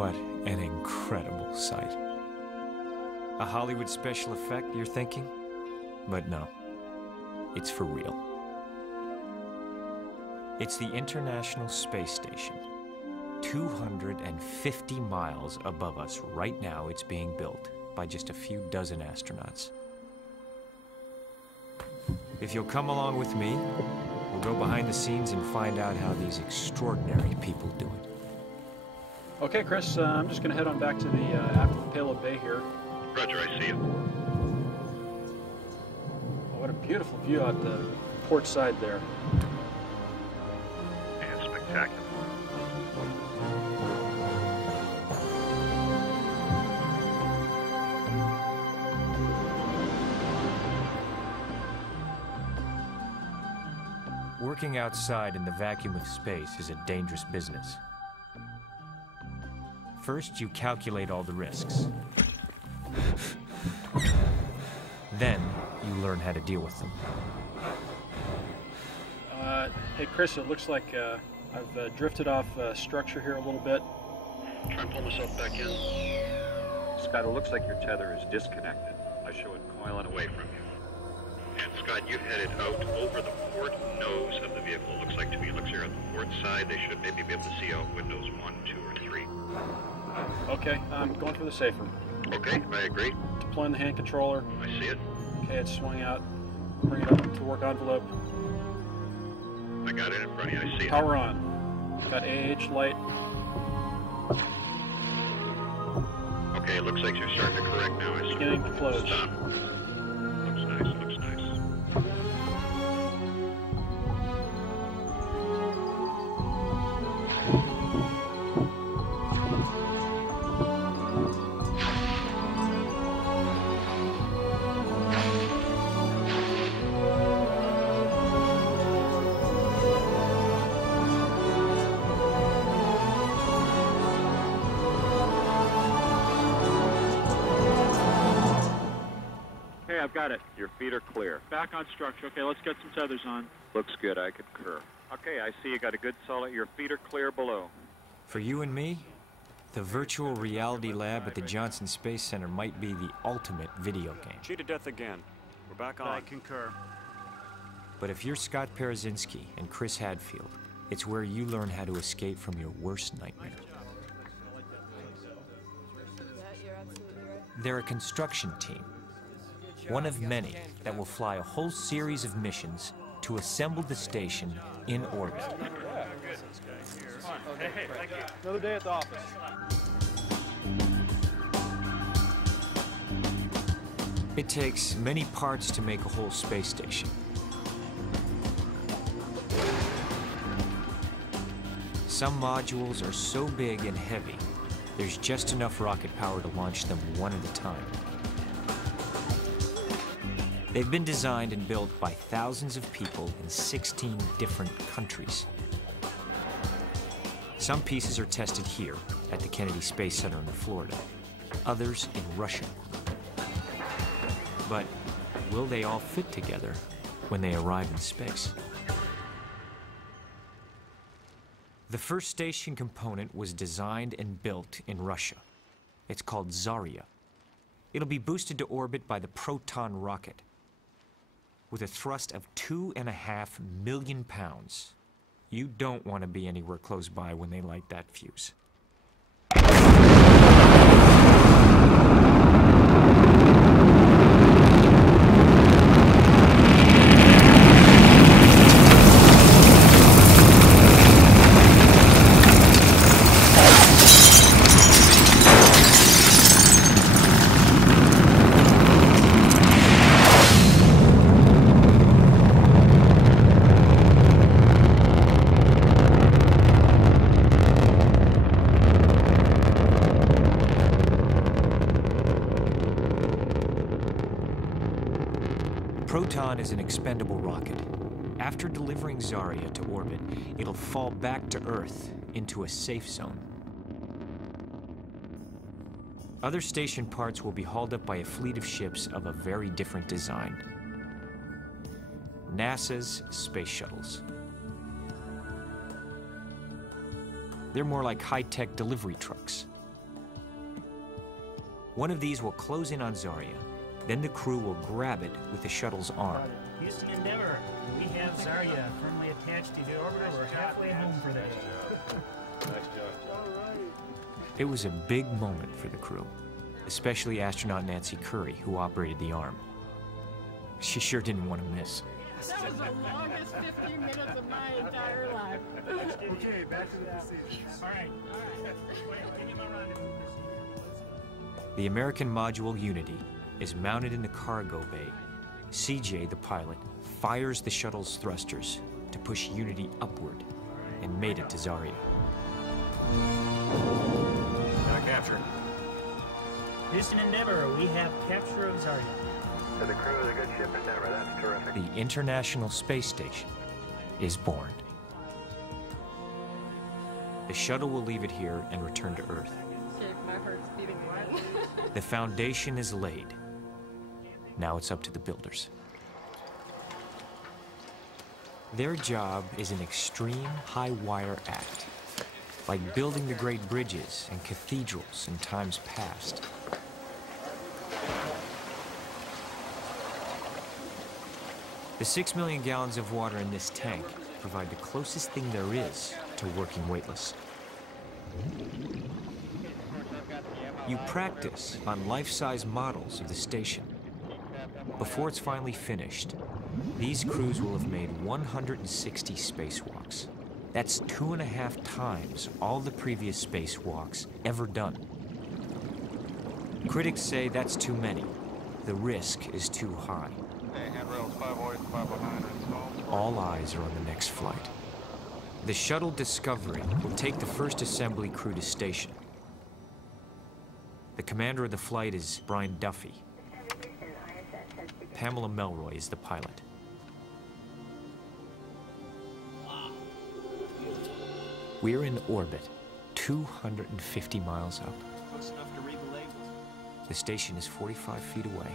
What an incredible sight. A Hollywood special effect, you're thinking? But no, it's for real. It's the International Space Station. 250 miles above us right now, it's being built by just a few dozen astronauts. If you'll come along with me, we'll go behind the scenes and find out how these extraordinary people do it. Okay, Chris, I'm just going to head on back to the after the payload bay here. Roger, I see you. Oh, what a beautiful view out the port side there. And spectacular. Working outside in the vacuum of space is a dangerous business. First, you calculate all the risks. Then, you learn how to deal with them. Hey, Chris, it looks like I've drifted off structure here a little bit. Try and pull myself back in. Scott, it looks like your tether is disconnected. I show it coiling away from you. And Scott, you headed out over the port nose of the vehicle. Looks like to me, looks here on the port side. They should maybe be able to see out windows 1, 2, or 3. Okay, I'm going for the safe room. Okay, I agree. Deploying the hand controller. I see it. Okay, it's swung out. Bring it up to work envelope. I got it in front of you. I see it. Power on. Got AH light. Okay, it looks like you're starting to correct now. I see. Beginning to close. Stop. Looks nice, looks nice. I've got it. Your feet are clear. Back on structure. Okay, let's get some tethers on. Looks good, I concur. Okay, I see you got a good solid. Your feet are clear below. For you and me, the virtual reality lab at the Johnson Space Center might be the ultimate video game. Cheated death again. We're back on. I concur. But if you're Scott Parazynski and Chris Hadfield, it's where you learn how to escape from your worst nightmare. They're a construction team, one of many that will fly a whole series of missions to assemble the station in orbit. Another day at the office. It takes many parts to make a whole space station. Some modules are so big and heavy, there's just enough rocket power to launch them one at a time. They've been designed and built by thousands of people in 16 different countries. Some pieces are tested here at the Kennedy Space Center in Florida, others in Russia. But will they all fit together when they arrive in space? The first station component was designed and built in Russia. It's called Zarya. It'll be boosted to orbit by the Proton rocket. With a thrust of 2.5 million pounds. You don't want to be anywhere close by when they light that fuse. Proton is an expendable rocket. After delivering Zarya to orbit, it'll fall back to Earth into a safe zone. Other station parts will be hauled up by a fleet of ships of a very different design. NASA's space shuttles. They're more like high-tech delivery trucks, One of these will close in on Zarya. Then the crew will grab it with the shuttle's arm. Houston Endeavor, we have Zarya firmly attached to the orbiter. We're halfway home for the day. It was a big moment for the crew, especially astronaut Nancy Curry, who operated the arm. She sure didn't want to miss. That was the longest 15 minutes of my entire life. Okay, back to the procedure. All right. The American module Unity is mounted in the cargo bay. CJ, the pilot, fires the shuttle's thrusters to push Unity upward and made it to Zarya. Capture. Houston Endeavor, we have capture of Zarya. To the crew of the good ship Endeavor, that's terrific. The International Space Station is born. The shuttle will leave it here and return to Earth. Okay, my heart's beating again. The foundation is laid. Now it's up to the builders. Their job is an extreme high-wire act, like building the great bridges and cathedrals in times past. The 6 million gallons of water in this tank provide the closest thing there is to working weightless. You practice on life-size models of the station. Before it's finally finished, these crews will have made 160 spacewalks. That's 2.5 times all the previous spacewalks ever done. Critics say that's too many. The risk is too high. Handrails 508, 509 installed. All eyes are on the next flight. The shuttle Discovery will take the first assembly crew to station. The commander of the flight is Brian Duffy. Pamela Melroy is the pilot. We're in orbit, 250 miles up. Close enough to read the labels. The station is 45 feet away.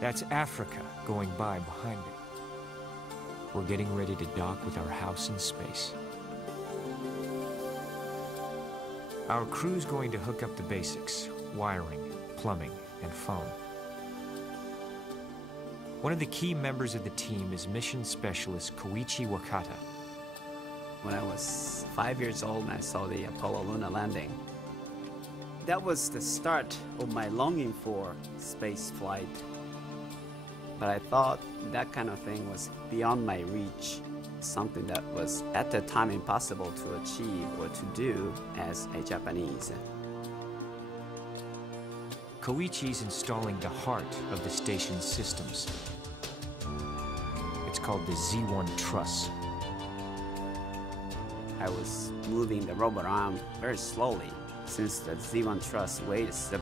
That's Africa going by behind it. We're getting ready to dock with our house in space. Our crew's going to hook up the basics: wiring, plumbing, and phone. One of the key members of the team is mission specialist Koichi Wakata. When I was 5 years old and I saw the Apollo lunar landing, that was the start of my longing for space flight. But I thought that kind of thing was beyond my reach, something that was at the time impossible to achieve or to do as a Japanese. Koichi's installing the heart of the station's systems. It's called the Z1 truss. I was moving the robot arm very slowly, since the Z1 truss weighs